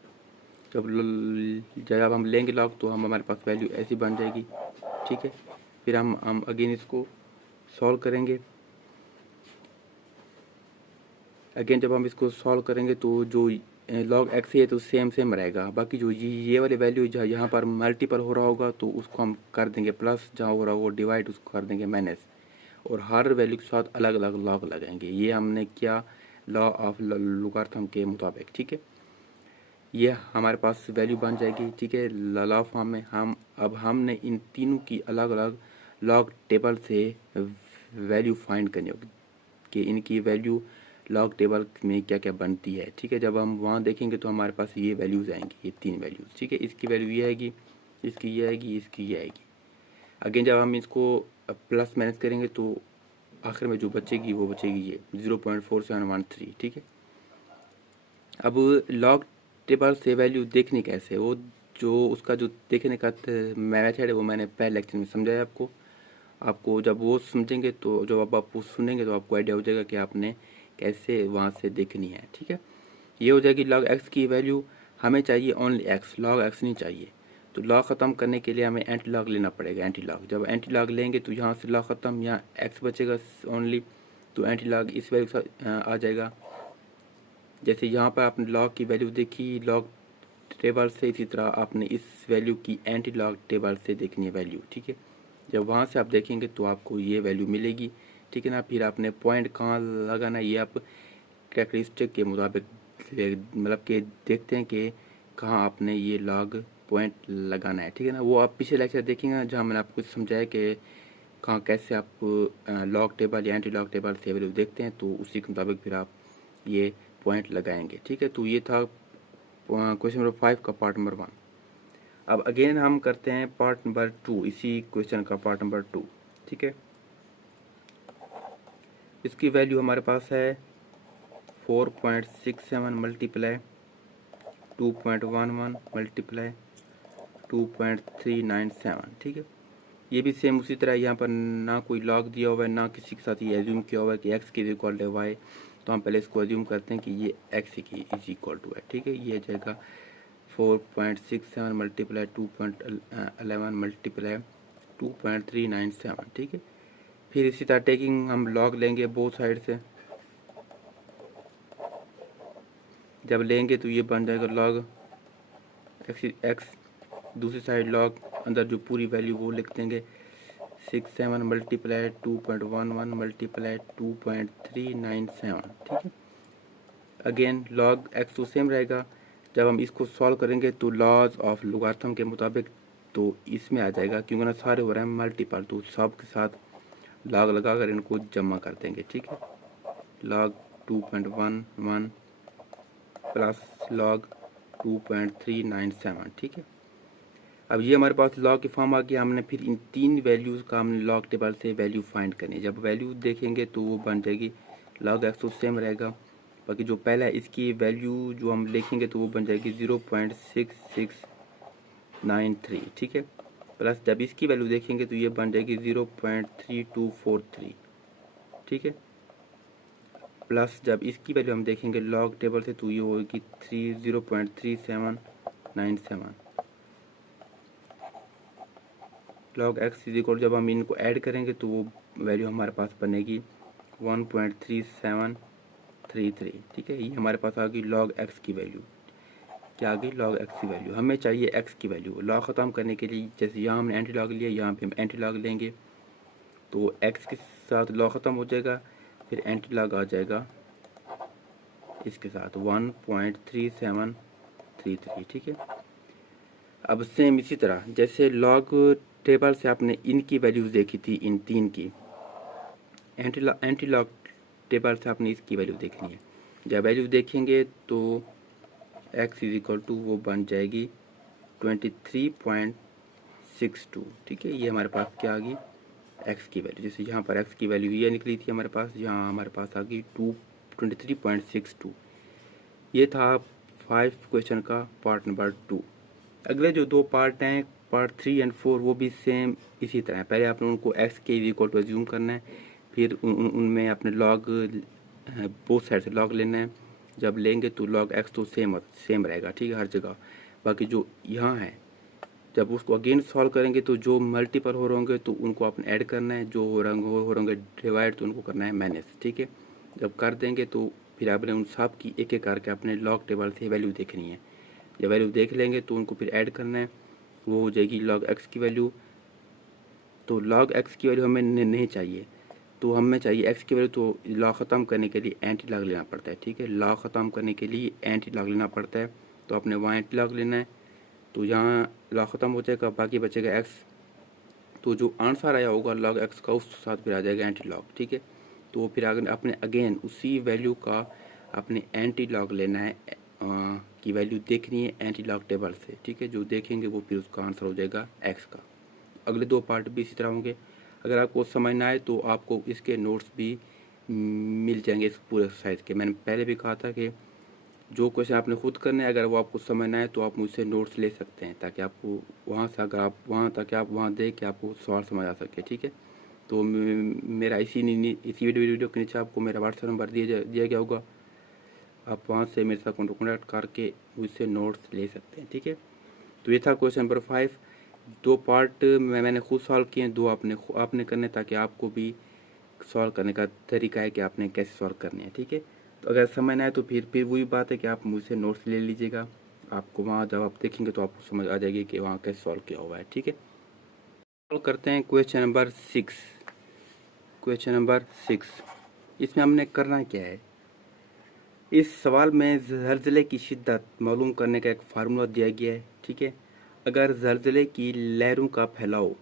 जब हम लेंगे लॉग तो हम हमारे पास वैल्यू ऐसी बन जाएगी, ठीक है। फिर हम अगेन इसको सॉल्व करेंगे। अगेन जब हम इसको सॉल्व करेंगे तो जो लॉग एक्स है तो सेम रहेगा, बाकी जो ये वाली वैल्यू जहाँ यहाँ पर मल्टीपल हो रहा होगा तो उसको हम कर देंगे प्लस, जहाँ हो रहा होगा डिवाइड उसको कर देंगे माइनस, और हर वैल्यू के साथ अलग अलग लॉग लगाएंगे। ये हमने किया लॉ ऑफ लोगारिथम के मुताबिक, ठीक है। ये हमारे पास वैल्यू बन जाएगी, ठीक है, लॉ फॉर्म में। अब हमने इन तीनों की अलग अलग लॉग टेबल से वैल्यू फाइंड करनी होगी कि इनकी वैल्यू लॉग टेबल में क्या क्या बनती है, ठीक है। जब हम वहाँ देखेंगे तो हमारे पास ये वैल्यूज़ आएंगी, ये तीन वैल्यूज़, ठीक है। इसकी वैल्यू ये आएगी, इसकी ये आएगी, इसकी ये आएगी। अगेन जब हम इसको प्लस माइनस करेंगे तो आखिर में जो बचेगी वो बचेगी ये 0.4713, ठीक है। अब लॉग टेबल से वैल्यू देखनी कैसे, वो जो उसका जो देखने का मेथड है वो मैंने पहले लेक्चर में समझाया आपको जब वो समझेंगे तो जब आप वो सुनेंगे तो आपको आइडिया हो जाएगा कि आपने कैसे वहाँ से देखनी है, ठीक है। ये हो जाएगी लॉग एक्स की वैल्यू, हमें चाहिए ओनली एक्स, लॉग एक्स नहीं चाहिए। तो लॉग ख़त्म करने के लिए हमें एंटी लॉग लेना पड़ेगा, एंटी लॉग। जब एंटी लॉग लेंगे तो यहाँ से लॉग ख़त्म, यहाँ एक्स बचेगा ओनली, तो एंटी लॉग इस वैल्यू के साथ आ जाएगा। जैसे यहाँ पर आपने लॉग की वैल्यू देखी लॉग टेबल से, इसी तरह आपने इस वैल्यू की एंटी लॉग टेबल से देखनी है वैल्यू, ठीक है। जब वहाँ से आप देखेंगे तो आपको ये वैल्यू मिलेगी, ठीक है ना। फिर आपने पॉइंट कहाँ लगाना है ये आप कैरेक्टरिस्टिक के मुताबिक मतलब कि देखते हैं कि कहाँ आपने ये लॉग पॉइंट लगाना है, ठीक है ना। वो आप पीछे लेक्चर देखेंगे ना जहाँ मैंने आपको समझाया कि कहाँ कैसे आप लॉग टेबल या एंटी लॉग टेबल से वैल्यू देखते हैं, तो उसी के मुताबिक फिर आप ये पॉइंट लगाएंगे, ठीक है। तो ये था क्वेश्चन नंबर 5 का पार्ट नंबर 1। अब अगेन हम करते हैं पार्ट नंबर 2, इसी क्वेश्चन का पार्ट नंबर 2, ठीक है। इसकी वैल्यू हमारे पास है 4.67 मल्टीप्लाई 2.11 मल्टीप्लाई 2.397, ठीक है। ये भी सेम उसी तरह, यहाँ पर ना कोई लॉग दिया हुआ है, ना किसी के साथ ये एज्यूम किया हुआ है कि x की इक्वल टू वाई। तो हम पहले इसको एज्यूम करते हैं कि ये x की इज इक्वल टू है, ठीक है। ये जाएगा 4.67 मल्टीप्लाई 2.11 मल्टीप्लाई 2.397, ठीक है। फिर इसी तरह टेकिंग हम लॉग लेंगे बोथ साइड से। जब लेंगे तो ये बन जाएगा लॉग एक्स, दूसरी साइड लॉग, अंदर जो पूरी वैल्यू वो लिख देंगे 67 मल्टीप्लाई 2.11 मल्टीप्लाई 2.397, ठीक है। अगेन लॉग एक्स तो सेम रहेगा। जब हम इसको सॉल्व करेंगे तो लॉज ऑफ लोगारिथम के मुताबिक तो इसमें आ जाएगा, क्योंकि ना सारे हो रहे हैं मल्टीपल, तो सब के साथ लॉग लगाकर इनको जमा कर देंगे, ठीक है। लॉग 2.11 प्लस लॉग 2.397, ठीक है। अब ये हमारे पास लॉग की फॉर्म आ गया। हमने फिर इन तीन वैल्यूज़ का हमने लॉग टेबल से वैल्यू फाइंड करनी है। जब वैल्यू देखेंगे तो वो बन जाएगी लॉग एक्स तो सेम रहेगा, बाकी जो पहला है इसकी वैल्यू जो हम लिखेंगे तो वो बन जाएगी 0.6693, ठीक है। प्लस जब इसकी वैल्यू देखेंगे तो ये बन जाएगी 0.3243, ठीक है। प्लस जब इसकी वैल्यू हम देखेंगे लॉग टेबल से तो ये होगी 0.3797। लॉग एक्स इज इक्वल, जब हम इनको ऐड करेंगे तो वो वैल्यू हमारे पास बनेगी 1.3733, ठीक है। ये हमारे पास आ गई लॉग एक्स की वैल्यू। क्या आ गई? लॉग एक्स की वैल्यू। हमें चाहिए एक्स की वैल्यू। लॉग ख़त्म करने के लिए जैसे यहाँ हमने एंटी लॉग लिया, यहाँ पे हम एंटी लॉग लेंगे तो एक्स के साथ लॉग ख़त्म हो जाएगा, फिर एंटी लॉग आ जाएगा इसके साथ 1.3733, ठीक है। अब सेम इसी तरह जैसे लॉग टेबल से आपने इनकी वैल्यूज़ देखी थी, इन तीन की, एंटी लॉग टेबल से आपने इसकी वैल्यू देखनी है। जब वैल्यू देखेंगे तो x इज इक्वल टू वो बन जाएगी 23.62, ठीक है। ये हमारे पास क्या आ गई? x की वैल्यू। जैसे यहाँ पर x की वैल्यू ये निकली थी हमारे पास, यहाँ हमारे पास आ गई 23.62। ये था 5 क्वेश्चन का पार्ट नंबर 2। अगले जो दो पार्ट हैं, पार्ट 3 एंड 4, वो भी सेम इसी तरह है। पहले आपने उनको x के इक्वल टू एज्यूम करना है, फिर उनमें अपने लॉग बोथ साइड से लॉग लेना है। जब लेंगे तो लॉग x तो सेम रहेगा, ठीक है, हर जगह। बाकी जो यहाँ है जब उसको अगेन सॉल्व करेंगे तो जो मल्टीपल हो रहे होंगे तो उनको आपने ऐड करना है, जो हो रहे होंगे डिवाइड तो उनको करना है माइनस, ठीक है। जब कर देंगे तो फिर आपने उन सब की एक एक करके अपने लॉग टेबल से वैल्यू देखनी है। जब वैल्यू देख लेंगे तो उनको फिर ऐड करना है, वो हो जाएगी लॉग एक्स की वैल्यू। तो लॉग एक्स की वैल्यू हमें नहीं चाहिए, तो हमें चाहिए एक्स की वैल्यू। तो लॉग ख़त्म करने के लिए एंटी लॉग लेना पड़ता है, ठीक है। लॉग ख़त्म करने के लिए एंटी लॉग लेना पड़ता है, तो अपने वहाँ एंटी लॉग लेना है। तो यहाँ लॉग ख़त्म हो जाएगा, बाकी बचेगा एक्स। तो जो आंसर आया होगा लॉग एक्स का उस साथ फिर आ जाएगा एंटी लॉग, ठीक है। तो फिर अपने अगेन उसी वैल्यू का अपने एंटी लॉग लेना है, की वैल्यू देखनी है एंटी लॉग टेबल से, ठीक है। जो देखेंगे वो फिर उसका आंसर हो जाएगा एक्स का। अगले दो पार्ट भी इसी तरह होंगे। अगर आपको समझ ना आए तो आपको इसके नोट्स भी मिल जाएंगे इस पूरे एक्सरसाइज के। मैंने पहले भी कहा था कि जो क्वेश्चन आपने खुद करने, अगर वो आपको समझ ना आए तो आप मुझसे नोट्स ले सकते हैं, ताकि आपको वहाँ से अगर आप वहाँ ताकि आप वहाँ देख के आपको सवाल समझ आ सके, ठीक है। तो मेरा इसी वीडियो के नीचे आपको मेरा व्हाट्सएप नंबर दिया गया होगा, आप वहाँ से मेरे साथ कॉन्टैक्ट करके मुझसे नोट्स ले सकते हैं, ठीक है। तो ये था क्वेश्चन नंबर 5। दो पार्ट मैंने खुद सॉल्व किए हैं, दो आपने करने, ताकि आपको भी सॉल्व करने का तरीका है कि आपने कैसे सॉल्व करने हैं, ठीक है। तो अगर समझ ना आए तो फिर वही बात है कि आप मुझसे नोट्स ले लीजिएगा। आपको वहाँ जब आप देखेंगे तो आपको समझ आ जाएगी कि वहाँ कैसे सॉल्व किया हुआ है, ठीक है। सॉल्व करते हैं क्वेश्चन नंबर 6। क्वेश्चन नंबर 6, इसमें हमने करना क्या है? इस सवाल में ज़लज़ले की शिद्दत मालूम करने का एक फार्मूला दिया गया है, ठीक है। अगर ज़लज़ले की लहरों का फैलाव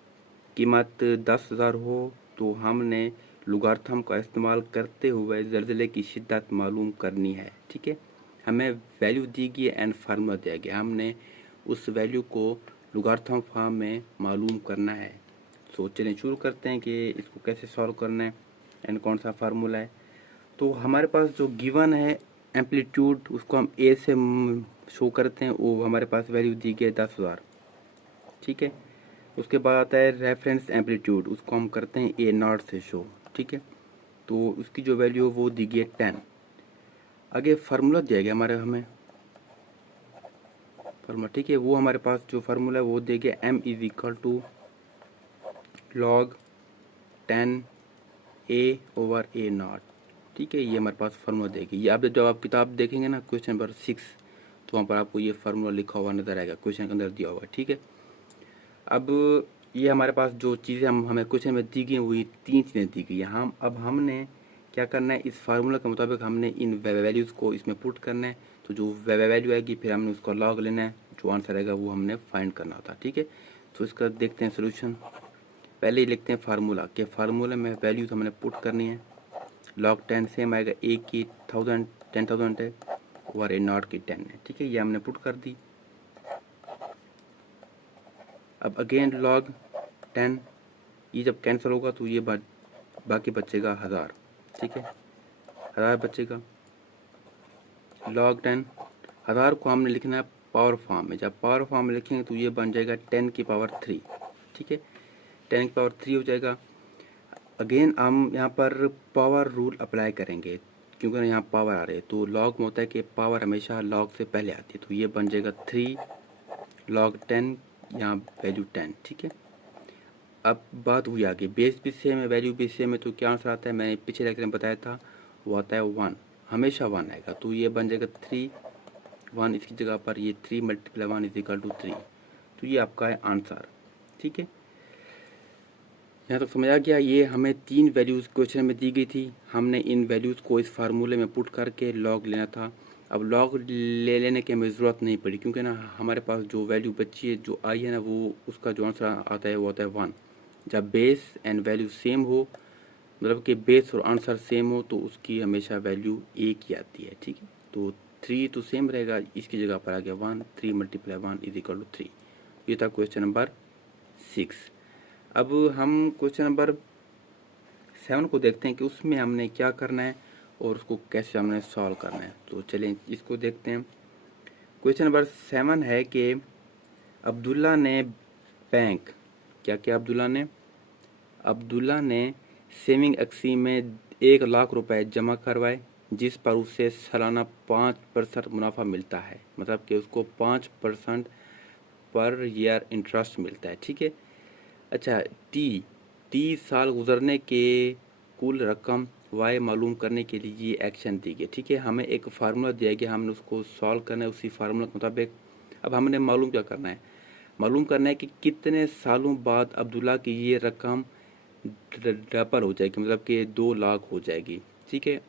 कीमत 10,000 हो तो हमने लॉगरिथम का इस्तेमाल करते हुए ज़लज़ले की शिद्दत मालूम करनी है, ठीक है। हमें वैल्यू दी गई है एंड फार्मूला दिया गया, हमने उस वैल्यू को लॉगरिथम फॉर्म में मालूम करना है। सो चलिए शुरू करते हैं कि इसको कैसे सॉल्व करना है एंड कौन सा फार्मूला है। तो हमारे पास जो गिवन है एम्पलीट्यूड, उसको हम ए से शो करते हैं। वो हमारे पास वैल्यू दी गई है 10,000। ठीक है। उसके बाद आता है रेफरेंस एम्पलीट्यूड, उसको हम करते हैं A0 से शो, ठीक है। तो उसकी जो वैल्यू है वो दी गई है 10। आगे फार्मूला दिया गया हमारे हमें फार्मूला, ठीक है। वो हमारे पास जो फार्मूला है वो दिया गया m is equal to log 10 A/A0, ठीक है। ये हमारे पास फार्मूला देगी। ये आप जब आप किताब देखेंगे ना क्वेश्चन नंबर 6, तो वहाँ पर आपको ये फार्मूला लिखा हुआ नजर आएगा, क्वेश्चन के अंदर दिया हुआ, ठीक है। अब ये हमारे पास जो चीज़ें हमें क्वेश्चन में दी गई वही 3 चीज़ें दी गई हैं। हम अब हमने क्या करना है, इस फार्मूला के मुताबिक हमने इन वैल्यूज़ को इसमें पुट करना है। तो जो वैल्यू आएगी फिर हमने उसको लॉग लेना है, जो आंसर आएगा वो हमने फाइंड करना होता है, ठीक है। तो इसका देखते हैं सोल्यूशन। पहले ही लिखते हैं फार्मूला के, फार्मूले में वैल्यूज हमने पुट करनी है। लॉग 10 सेम आएगा, ए की 10,000 है और A0 की 10 है, ठीक है। ये हमने पुट कर दी। अब अगेन लॉग 10, ये जब कैंसिल होगा तो ये बाकी बचेगा 1000, ठीक है। 1000 बचेगा। लॉग 10, 1000 को हमने लिखना है पावर फॉर्म में। जब पावर फॉर्म में लिखेंगे तो ये बन जाएगा 10 की पावर 3, ठीक है। 10 की पावर 3 हो जाएगा। अगेन हम यहाँ पर पावर रूल अप्लाई करेंगे, क्योंकि यहाँ पावर आ रही है। तो लॉग में होता है कि पावर हमेशा लॉग से पहले आती है। तो ये बन जाएगा 3 लॉग 10, यहाँ वैल्यू 10, ठीक है। अब बात हुई आगे, बेस भी सेम है, वैल्यू भी सेम है, तो क्या आंसर आता है, मैंने पिछले लेक्चर में बताया था, वो आता है 1, हमेशा 1 आएगा। तो ये बन जाएगा 3 1, इसकी जगह पर ये 3 × 1 इज इक्वल टू 3। तो ये आपका है आंसर, ठीक है। यहाँ तक समझ आ गया। ये हमें 3 वैल्यूज़ क्वेश्चन में दी गई थी, हमने इन वैल्यूज़ को इस फार्मूले में पुट करके लॉग लेना था। अब लॉग ले लेने की हमें ज़रूरत नहीं पड़ी, क्योंकि ना हमारे पास जो वैल्यू बची है, जो आई है ना, वो उसका जो आंसर आता है वो आता है 1। जब बेस एंड वैल्यू सेम हो, मतलब कि बेस और आंसर सेम हो, तो उसकी हमेशा वैल्यू एक ही आती है, ठीक है। तो 3 तो सेम रहेगा, इसकी जगह पर आ गया 1, 3 × 1 इज इक्वल टू 3। ये था क्वेश्चन नंबर 6। अब हम क्वेश्चन नंबर 7 को देखते हैं कि उसमें हमने क्या करना है और उसको कैसे हमने सॉल्व करना है। तो चलिए इसको देखते हैं। क्वेश्चन नंबर 7 है कि अब्दुल्ला ने बैंक, क्या क्या अब्दुल्ला ने सेविंग एक्सी में 1,00,000 रुपए जमा करवाए, जिस पर उसे सालाना 5% मुनाफा मिलता है। मतलब कि उसको 5% पर ईयर इंटरेस्ट मिलता है, ठीक है। अच्छा, 30 साल गुजरने के कुल रकम वाई मालूम करने के लिए ये एक्शन दी गई, ठीक है। हमें एक फार्मूला दिया गया, हमने उसको सॉल्व करना है उसी फार्मूला के मुताबिक। अब हमने मालूम क्या करना है, मालूम करना है कि कितने सालों बाद अब्दुल्ला की ये रकम डबल हो जाएगी, मतलब कि 2,00,000 हो जाएगी, ठीक है।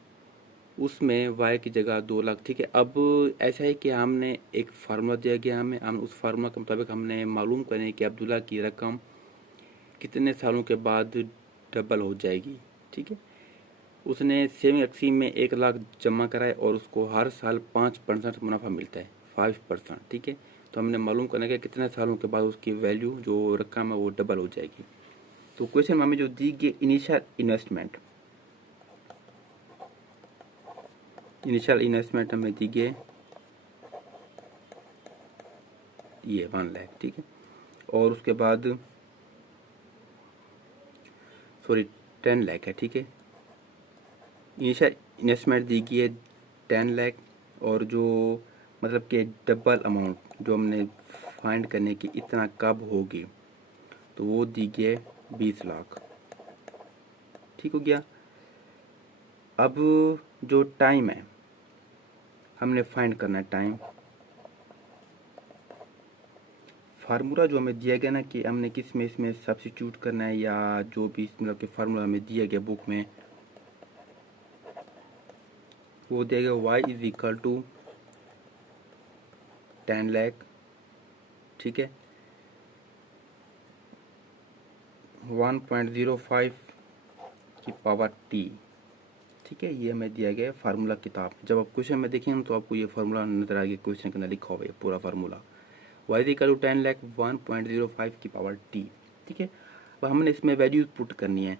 उसमें वाई की जगह 2,00,000, ठीक है। अब ऐसा है कि हमने एक फार्मूला दिया गया हमें, हम उस फार्मूला के मुताबिक हमने मालूम करें कि अब्दुल्ला की रकम कितने सालों के बाद डबल हो जाएगी, ठीक है। उसने सेविंग एक्सी में 1,00,000 जमा कराए और उसको हर साल 5% मुनाफा मिलता है, 5%, ठीक है। तो हमने मालूम करना है कि कितने सालों के बाद उसकी वैल्यू जो रकम है वो डबल हो जाएगी। तो क्वेश्चन में हमें जो दी गई इनिशियल इन्वेस्टमेंट हमें दी गई ये 1,00,000, ठीक है। और उसके बाद सॉरी 10,00,000 है, ठीक है। इनिशियल इन्वेस्टमेंट दी गई है 10,00,000, और जो मतलब कि डबल अमाउंट जो हमने फाइंड करने की इतना कब होगी, तो वो दी गई है 20,00,000, ठीक हो गया। अब जो टाइम है हमने फाइंड करना है टाइम। फार्मूला जो हमें दिया गया ना कि हमने किस में इसमें सब्स्टिट्यूट करना है, या जो भी मतलब कि फार्मूला हमें दिया गया बुक में, वो दिया गया y इज इक्वल टू 10,00,000, ठीक है। 1.05 की पावर t, ठीक है। ये हमें दिया गया है फार्मूला किताब। जब आप क्वेश्चन में देखेंगे तो आपको ये फार्मूला नजर आ गया, क्वेश्चन के अंदर लिखा हुआ है पूरा formula, y is equal to 10,00,000 1.05 की पावर t, ठीक है। अब हमने इसमें वैल्यूज पुट करनी है,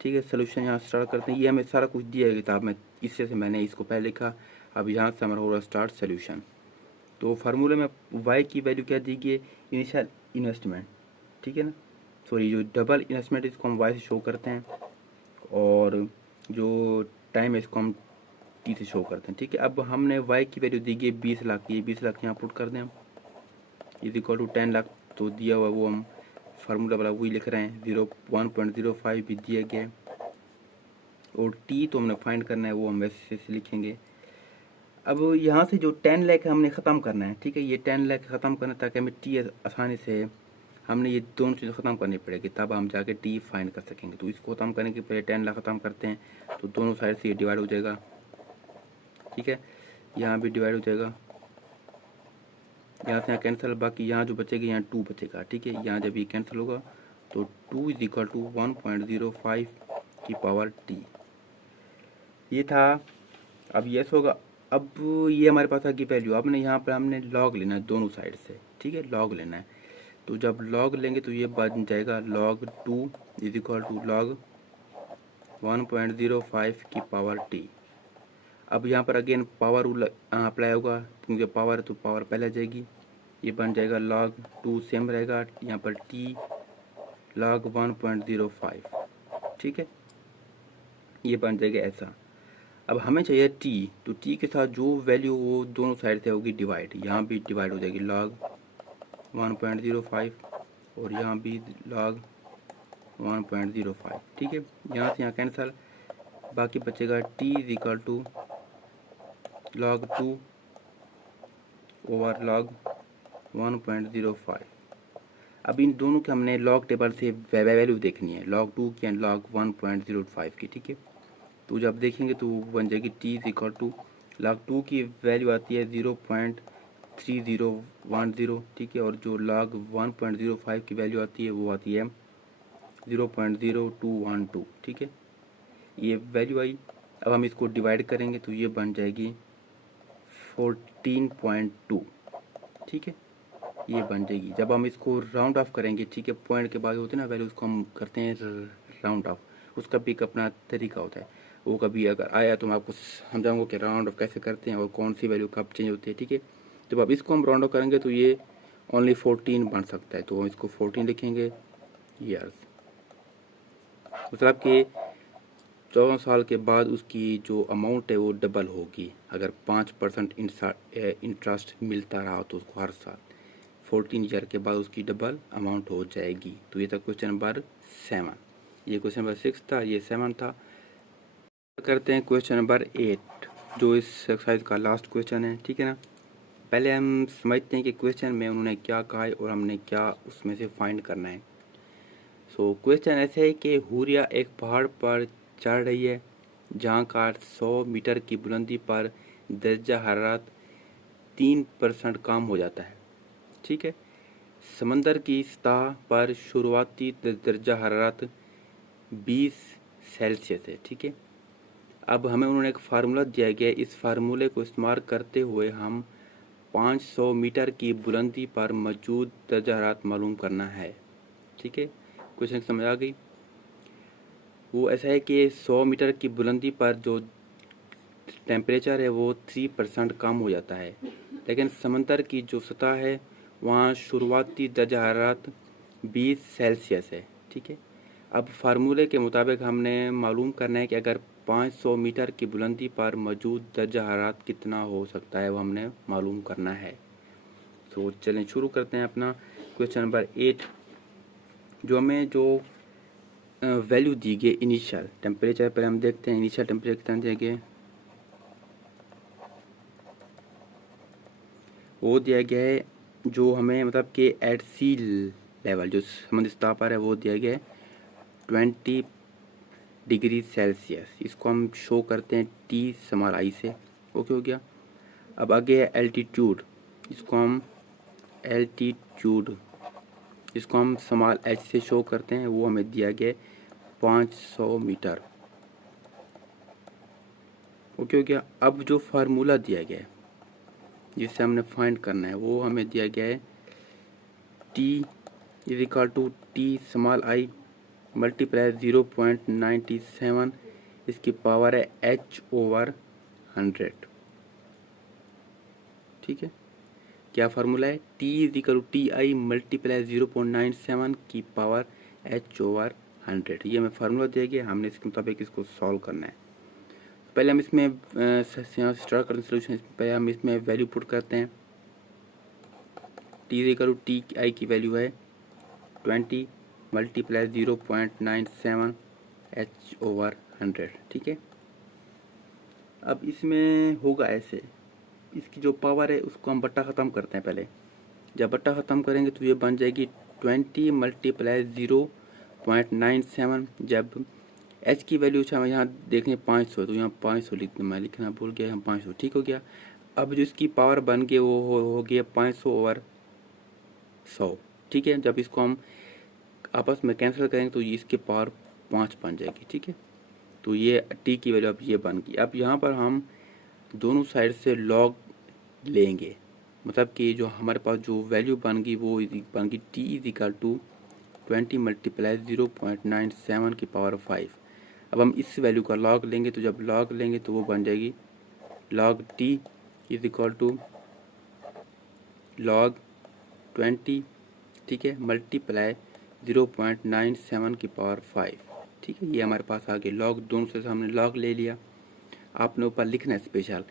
ठीक है। सोल्यूशन यहाँ स्टार्ट करते हैं। ये हमें सारा कुछ दिया है किताब में, इससे से मैंने इसको पहले लिखा। अब यहाँ से हमारा होगा स्टार्ट सोल्यूशन। तो फार्मूले में y की वैल्यू क्या दी गई है, इनिशियल इन्वेस्टमेंट, ठीक है ना, सॉरी जो डबल इन्वेस्टमेंट इसको हम वाई से शो करते हैं, और जो टाइम है इसको हम टी से शो करते हैं, ठीक है। अब हमने वाई की वैल्यू दी गई 20 लाख की, 20 लाख यहाँ पुट कर दें हम, इज इक्वल टू 10 लाख तो दिया हुआ वो हम फार्मूला वाला वही लिख रहे हैं, 1.05 भी दिया गया है, और टी तो हमने फाइंड करना है वो हम वैसे से लिखेंगे। अब यहाँ से जो 10 लाख हमने ख़त्म करना है, ठीक है, ये 10 लाख ख़त्म करना ताकि हमें टी आसानी से, हमने ये दोनों चीज़ें ख़त्म करनी पड़ेगी तब हम जाके टी फाइंड कर सकेंगे। तो इसको ख़त्म करने के पहले 10 लाख ख़त्म करते हैं, तो दोनों साइड से ये डिवाइड हो जाएगा, ठीक है, यहाँ भी डिवाइड हो जाएगा, यहाँ से यहाँ कैंसिल, बाकी यहाँ जो बचेगा यहाँ 2 बचेगा, ठीक है, यहाँ जब ये कैंसिल होगा तो 2 इज इक्वल टू 1.05 की पावर टी, ये था। अब यस होगा, अब ये हमारे पास आ गई वैल्यू। अब यहाँ पर हमने लॉग लेना है दोनों साइड से, ठीक है, लॉग लेना है, तो जब लॉग लेंगे तो ये बन जाएगा log 2 is equal to log 1.05 की पावर टी। अब यहाँ पर अगेन पावर रूल अप्लाई होगा, क्योंकि पावर है तो पावर पहले आ जाएगी, ये बन जाएगा log 2 सेम रहेगा, यहाँ पर t log 1.05, ठीक है, ये बन जाएगा ऐसा। अब हमें चाहिए t, तो t के साथ जो वैल्यू वो दोनों साइड से होगी डिवाइड, यहाँ भी डिवाइड हो जाएगी log 1.05 और यहाँ भी log 1.05, ठीक है, यहाँ से यहाँ कैंसल, बाकी बचेगा t is equal to log 2 over log 1.05। अब इन दोनों के हमने लॉग टेबल से वैल्यू देखनी है, log 2 की एंड log 1.05 की, ठीक है, तो जब देखेंगे तो बन जाएगी t is equal to log 2 की वैल्यू आती है 0.3010, ठीक है, और जो log 1.05 की वैल्यू आती है वो आती है 0.0212, ठीक है, ये वैल्यू आई। अब हम इसको डिवाइड करेंगे तो ये बन जाएगी 14.2, ठीक है, ये बन जाएगी। जब हम इसको राउंड ऑफ करेंगे, ठीक है, पॉइंट के बाद होते हैं ना वैल्यू, उसको हम करते हैं राउंड ऑफ, उसका भी एक अपना तरीका होता है, वो कभी अगर आया तो मैं आपको समझाऊंगा कि राउंड ऑफ कैसे करते हैं और कौन सी वैल्यू कब चेंज होती है, ठीक है। जब अब इसको हम राउंड ऑफ करेंगे तो ये ओनली 14 बन सकता है, तो हम इसको 14 लिखेंगे ईयर्स, मतलब कि 14 साल के बाद उसकी जो अमाउंट है वो डबल होगी, अगर 5% इंटरेस्ट मिलता रहा तो उसको हर साल 14 ईयर के बाद उसकी डबल अमाउंट हो जाएगी। तो ये था क्वेश्चन नंबर 7, ये क्वेश्चन नंबर 6 था, ये 7 था। करते हैं क्वेश्चन नंबर 8 जो इस एक्सरसाइज का लास्ट क्वेश्चन है, ठीक है ना। पहले हम समझते हैं कि क्वेश्चन में उन्होंने क्या कहा है और हमने क्या उसमें से फाइंड करना है। सो क्वेश्चन ऐसे है कि हुरिया एक पहाड़ पर चढ़ रही है जहाँ का 100 मीटर की बुलंदी पर दर्जा हरारत 3% कम हो जाता है, ठीक है। समंदर की सतह पर शुरुआती दर्जा हरारत 20 सेल्सियस है, ठीक है। अब हमें उन्होंने एक फार्मूला दिया गया है, इस फार्मूले को इस्तेमाल करते हुए हम 500 मीटर की बुलंदी पर मौजूद दर्जा हरारत मालूम करना है, ठीक है। क्वेश्चन समझ आ गई। वो ऐसा है कि 100 मीटर की बुलंदी पर जो टेम्परेचर है वो 3% कम हो जाता है, लेकिन समंदर की जो सतह है वहाँ शुरुआती दर्जा हरारत 20 सेल्सियस है, ठीक है। अब फार्मूले के मुताबिक हमने मालूम करना है कि अगर 500 मीटर की बुलंदी पर मौजूद दर्जा हरारत कितना हो सकता है, वो हमने मालूम करना है। तो चलें शुरू करते हैं अपना क्वेश्चन नंबर 8, जो हमें जो वैल्यू दी गई इनिशियल टेम्परेचर पर हम देखते हैं इनिशियल टेम्परेचर कितना दिया गया है। वो दिया गया है जो हमें मतलब कि एट सी लेवल जो समुद्र सतह पर है वो दिया गया है 20 डिग्री सेल्सियस। इसको हम शो करते हैं टी स्मॉल आई से, ओके हो गया। अब आगे है एल्टीट्यूड, इसको हम एल्टीट्यूड इसको हम स्मॉल एच से शो करते हैं, वो हमें दिया गया 500 मीटर, ओके हो गया। अब जो फार्मूला दिया गया है जिससे हमने फाइंड करना है वो हमें दिया गया है T is equal to T small I multiply 0.97, इसकी पावर है h/100, ठीक है। क्या फार्मूला है, T is equal to T I multiply 0.97 की पावर एच ओवर 100। ये हमें फार्मूला दिया गया, हमने इसके मुताबिक इसको सॉल्व करना है। पहले हम इसमें यहाँ से स्टार्ट करते हैं सोल्यूशन। पहले हम इसमें वैल्यू पुट करते हैं। T is equal to T I की वैल्यू है 20 मल्टीप्लाई 0.97 एच ओवर 100, ठीक है। अब इसमें होगा ऐसे, इसकी जो पावर है उसको हम बट्टा ख़त्म करते हैं पहले। जब बट्टा ख़त्म करेंगे तो ये बन जाएगी 20 मल्टीप्लाई 0.97। जब एच की वैल्यू हम यहाँ देखें 500, तो यहाँ 500 मैं लिखना भूल गया, हम 500 ठीक हो गया। अब जो इसकी पावर बन के वो हो गया 500 ओवर 100, ठीक है। जब इसको हम आपस में कैंसिल करेंगे तो इसकी पावर 5 बन जाएगी, ठीक है। तो ये टी की वैल्यू अब ये बन गई। अब यहाँ पर हम दोनों साइड से लॉग लेंगे, मतलब कि जो हमारे पास जो वैल्यू बन गई वो बन गई T is equal to 20 multiply 0.97 की पावर 5। अब हम इस वैल्यू का लॉग लेंगे, तो जब लॉग लेंगे तो वो बन जाएगी log T is equal to log 20, ठीक है, मल्टीप्लाई 0.97 की पावर 5, ठीक है। ये हमारे पास आ गया लॉग, दोनों से हमने लॉग ले लिया। आपने ऊपर लिखना है special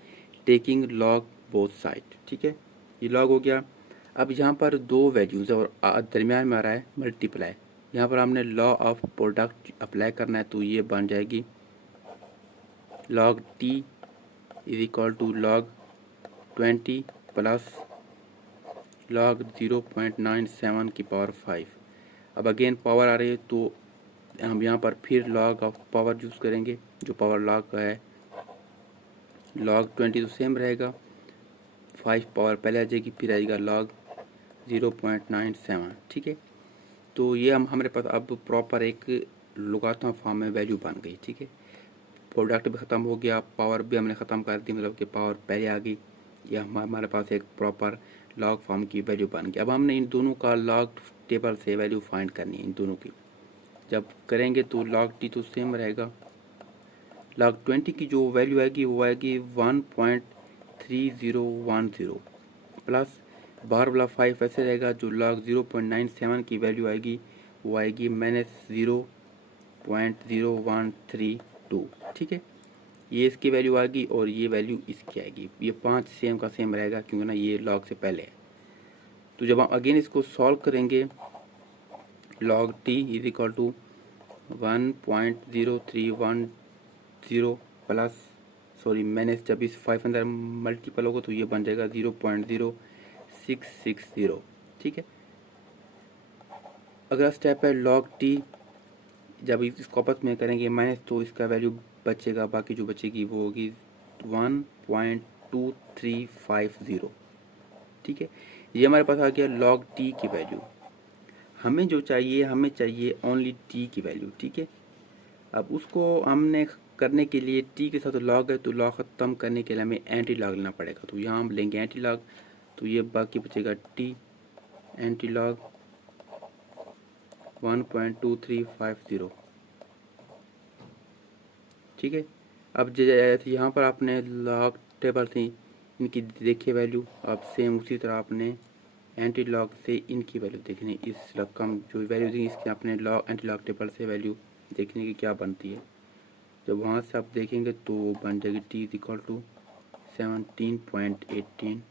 taking log both side, ठीक है। ये लॉग हो गया। अब यहाँ पर दो वैल्यूज़ और दरमियान में आ रहा है मल्टीप्लाई। यहाँ पर हमने लॉ ऑफ प्रोडक्ट अप्लाई करना है, तो ये बन जाएगी log T is equal to log 20 plus log 0.97 की पावर 5। अब अगेन पावर आ रही है तो हम यहाँ पर फिर लॉग ऑफ पावर यूज़ करेंगे। जो पावर लॉग का है लॉग 20 तो सेम रहेगा, 5 पावर पहले आ जाएगी, फिर आएगा लॉग 0.97, ठीक है। तो ये हमारे पास अब प्रॉपर एक लुगाथम फॉर्म में वैल्यू बन गई, ठीक है। प्रोडक्ट भी ख़त्म हो गया, पावर भी हमने ख़त्म कर दी, मतलब कि पावर पहले आ गई। यह हमारे पास एक प्रॉपर लॉग फॉर्म की वैल्यू बन गई। अब हमने इन दोनों का लॉग टेबल से वैल्यू फाइंड करनी है, इन दोनों की। जब करेंगे तो लॉग टी तो सेम रहेगा। लॉग 20 की जो वैल्यू आएगी वो आएगी 1.3010 प्लस बाहर वाला 5 ऐसे रहेगा। जो लॉग 0.97 की वैल्यू आएगी वो आएगी -0.0132, ठीक है। ये इसकी वैल्यू आएगी और ये वैल्यू इसकी आएगी। ये 5 सेम का सेम रहेगा क्योंकि ना ये लॉग से पहले है। तो जब हम अगेन इसको सॉल्व करेंगे log T is equal to 1.0310 plus minus, जब इस 5 अंदर मल्टीपल होगा तो ये बन जाएगा 0.0660, ठीक है। अगला स्टेप है लॉग टी। जब इसको आपस में करेंगे माइनस तो इसका वैल्यू बचेगा, बाकी जो बचेगी वो होगी 1.2350, ठीक है। ये हमारे पास आ गया लॉग टी की वैल्यू। हमें जो चाहिए, हमें चाहिए ओनली टी की वैल्यू, ठीक है। अब उसको हमने करने के लिए टी के साथ लॉग है तो लॉग ख़त्म करने के लिए हमें एंटी लॉग लेना पड़ेगा। तो यहाँ हम लेंगे एंटी लॉग, तो ये बाकी बचेगा टी एंटी लॉग 1.2350, ठीक है। अब जैसे यहाँ पर आपने लॉग टेबल थी इनकी देखिए वैल्यू, अब सेम उसी तरह आपने एंटी लॉग से इनकी वैल्यू देखनी। इस रकम जो वैल्यू दी इसकी आपने लॉग एंटी लॉग टेबल से वैल्यू देखने की क्या बनती है। जब वहाँ से आप देखेंगे तो बन जाएगी T is equal to 17.18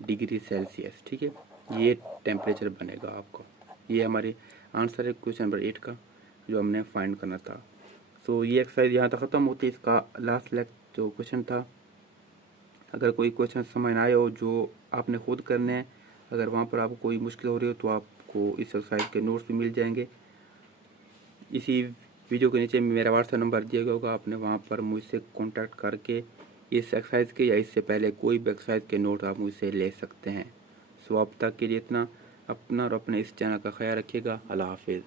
degree Celsius, ठीक है। ये टेम्परेचर बनेगा आपको। ये हमारे आंसर है क्वेश्चन नंबर 8 का जो हमने फाइंड करना था। सो ये एक्सरसाइज यहाँ तक ख़त्म होती है। इसका लास्ट जो क्वेश्चन था, अगर कोई क्वेश्चन समझ ना आए हो जो आपने खुद करने हैं, अगर वहाँ पर आपको कोई मुश्किल हो रही हो तो आपको इस एक्सरसाइज के नोट्स भी मिल जाएंगे। इसी वीडियो के नीचे मेरा व्हाट्सएप नंबर दिया गया होगा, आपने वहाँ पर मुझसे कांटेक्ट करके इस एक्सरसाइज के या इससे पहले कोई भी एक्सरसाइज के नोट आप मुझसे ले सकते हैं। सो अब तक के लिए इतना। अपना और अपने इस चैनल का ख्याल रखिएगा। अल्लाह हाफिज़।